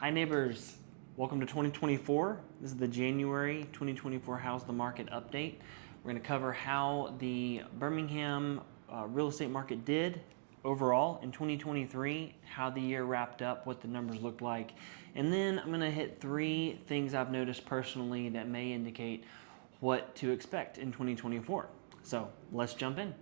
Hi neighbors, welcome to 2024. This is the January 2024 How's the Market update. We're going to cover how the Birmingham real estate market did overall in 2023, how the year wrapped up, what the numbers looked like, and then I'm going to hit 3 things I've noticed personally that may indicate what to expect in 2024. So let's jump in.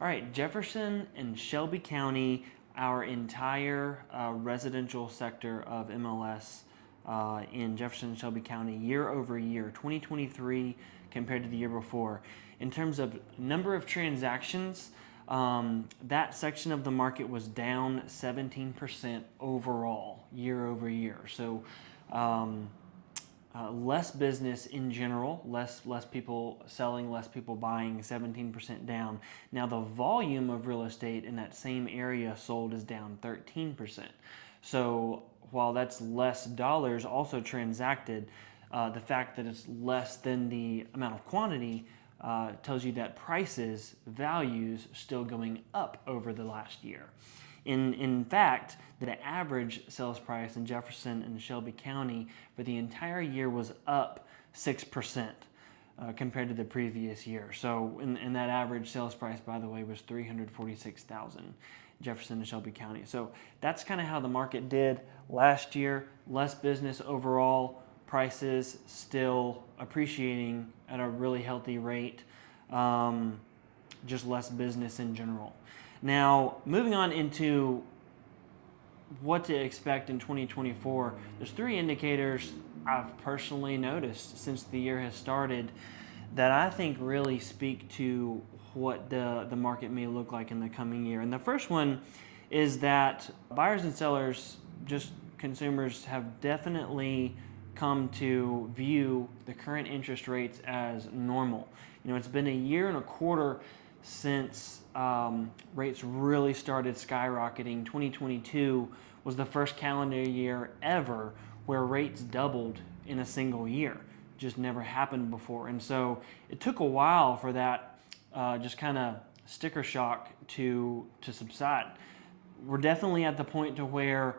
All right, Jefferson and Shelby County, our entire residential sector of MLS in Jefferson and Shelby County, year over year, 2023 compared to the year before. In terms of number of transactions, that section of the market was down 17% overall, year over year. So less business in general, less people selling, less people buying, 17% down. Now the volume of real estate in that same area sold is down 13%. So while that's less dollars also transacted, the fact that it's less than the amount of quantity tells you that prices, values, still going up over the last year. In fact, the average sales price in Jefferson and Shelby County for the entire year was up 6% compared to the previous year. So, and that average sales price, by the way, was $346,000, Jefferson and Shelby County. So that's kind of how the market did last year. Less business overall, prices still appreciating at a really healthy rate, just less business in general. Now, moving on into what to expect in 2024, there's 3 indicators I've personally noticed since the year has started that I think really speak to what the market may look like in the coming year. And the first one is that buyers and sellers, just consumers, have definitely come to view the current interest rates as normal. You know, it's been a year and a quarter since rates really started skyrocketing. 2022 was the first calendar year ever where rates doubled in a single year. Just never happened before. And so it took a while for that just kind of sticker shock to subside. We're definitely at the point to where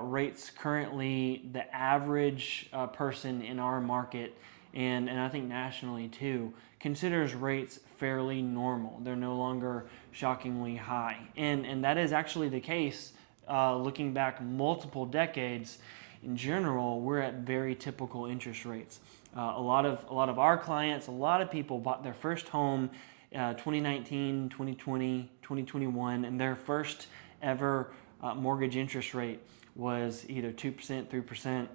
rates currently, the average person in our market, and I think nationally too, considers rates fairly normal. They're no longer shockingly high. And that is actually the case looking back multiple decades. In general, we're at very typical interest rates. A lot of our clients, a lot of people bought their first home 2019, 2020, 2021, and their first ever mortgage interest rate was either 2%, 3%,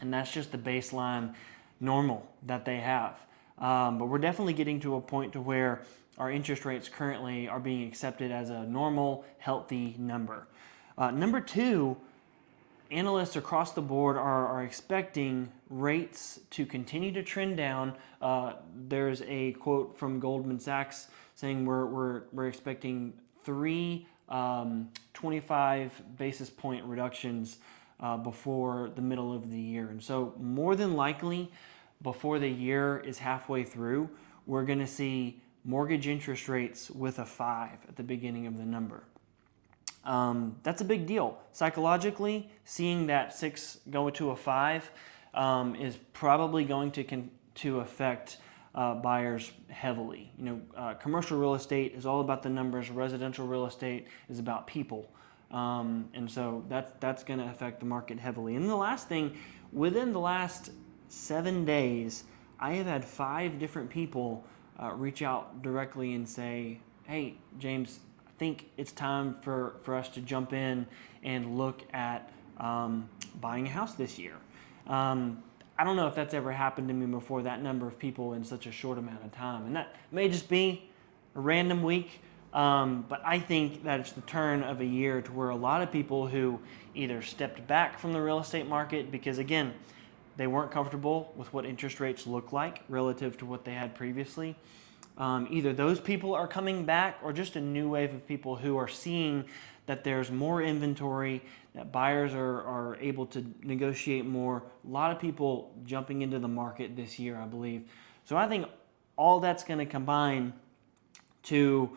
and that's just the baseline normal that they have. But we're definitely getting to a point to where our interest rates currently are being accepted as a normal, healthy number. Number 2, analysts across the board are expecting rates to continue to trend down. There's a quote from Goldman Sachs saying we're expecting 3 25 basis point reductions before the middle of the year. And so more than likely, before the year is halfway through, we're going to see mortgage interest rates with a 5 at the beginning of the number. That's a big deal. Psychologically, seeing that 6 go to a 5 is probably going to affect buyers heavily. You know, commercial real estate is all about the numbers. Residential real estate is about people. And so that's going to affect the market heavily. And the last thing, within the last 7 days, I have had 5 different people reach out directly and say, hey, James, I think it's time for us to jump in and look at buying a house this year. I don't know if that's ever happened to me before, that number of people in such a short amount of time. And that may just be a random week, but I think that it's the turn of a year to where a lot of people who either stepped back from the real estate market because, again, they weren't comfortable with what interest rates look like relative to what they had previously, either those people are coming back or just a new wave of people who are seeing that there's more inventory, that buyers are able to negotiate more. A lot of people jumping into the market this year, I believe. So I think all that's going to combine to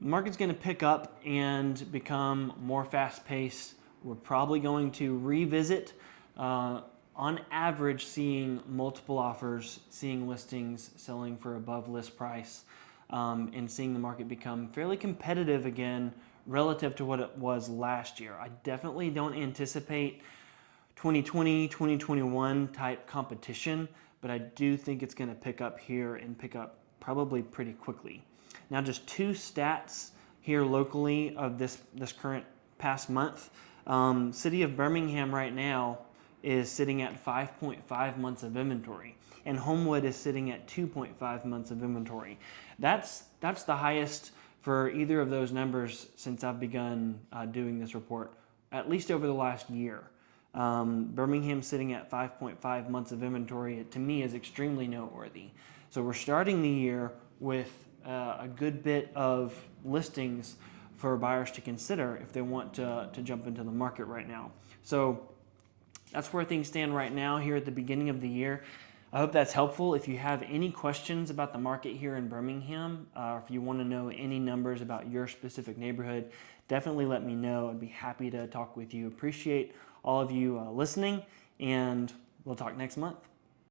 the market's going to pick up and become more fast-paced. We're probably going to revisit, on average, seeing multiple offers, seeing listings selling for above list price, and seeing the market become fairly competitive again relative to what it was last year. I definitely don't anticipate 2020, 2021 type competition, but I do think it's going to pick up here and pick up probably pretty quickly. Now, just two stats here locally of this current past month. City of Birmingham right now is sitting at 5.5 months of inventory, and Homewood is sitting at 2.5 months of inventory. That's the highest for either of those numbers since I've begun doing this report, at least over the last year. Birmingham sitting at 5.5 months of inventory, to me, is extremely noteworthy. So we're starting the year with a good bit of listings for buyers to consider if they want to jump into the market right now. So that's where things stand right now here at the beginning of the year. I hope that's helpful. If you have any questions about the market here in Birmingham, or if you want to know any numbers about your specific neighborhood, definitely let me know. I'd be happy to talk with you. Appreciate all of you listening, and we'll talk next month.